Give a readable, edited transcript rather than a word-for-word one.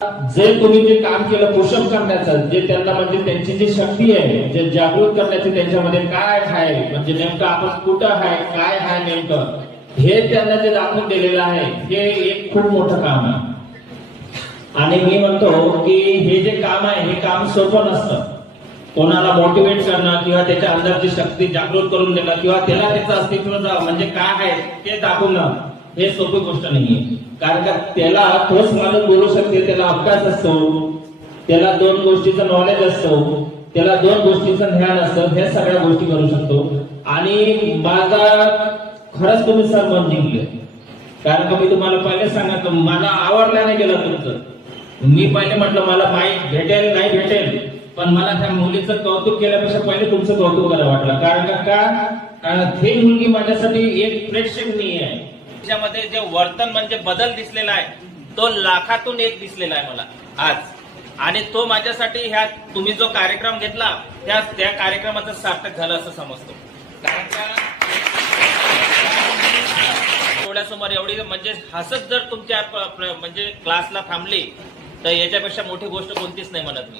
जे तुम्ही जे काम केलं पुशअप करण्याचं, जे त्यांना म्हणजे त्यांची जी शक्ती आहे, जे जागृत करण्याची त्यांच्यामध्ये काय आहे, म्हणजे नेमकं आपण कुठं आहे, काय आहे नेमकं, हे त्यांना जे दाखवून दिलेलं आहे, हे एक खूप मोठं काम आहे. आणि मी म्हणतो की हे जे काम आहे, हे काम सोपं नसतं. कोणाला मोटिवेट करणं किंवा त्याच्या अंदरची शक्ती जागृत करून देणं किंवा त्याला त्याचं अस्तित्व म्हणजे काय आहे ते दाखवणं, हे सोपी गोष्ट नाहीये. कारण का त्याला तोच माणूस बोलू शकते, त्याला अभ्यास असतो, त्याला 2 गोष्टीचं नॉलेज असतो, त्याला 2 गोष्टीचं ज्ञान असतं, हे सगळ्या गोष्टी करू शकतो. आणि माझा खरंच तुम्ही सर मन जिंकले. कारण का मी तुम्हाला पहिले सांगितलं, मला आवडलं नाही गेलं तुमचं. मी पहिले म्हटलं मला माहीत भेटेल नाही भेटेल, पण मला त्या मुलीचं कौतुक केल्यापेक्षा पहिले तुमचं कौतुक करायला वाटलं. कारण का ती मुलगी माझ्यासाठी एक प्रेक्षणीय आहे. त्याच्यामध्ये जे वर्तन म्हणजे बदल दिसलेला आहे, तो लाखातून एक दिसलेला आहे मला आज. आणि तो माझ्यासाठी ह्या तुम्ही जो कार्यक्रम घेतला त्या कार्यक्रमाचं सार्थक झालं असं समजतो. कारण का डोळ्यासमोर एवढी म्हणजे हसत जर तुमच्या म्हणजे क्लासला थांबली, तर याच्यापेक्षा मोठी गोष्ट कोणतीच नाही म्हणत मी.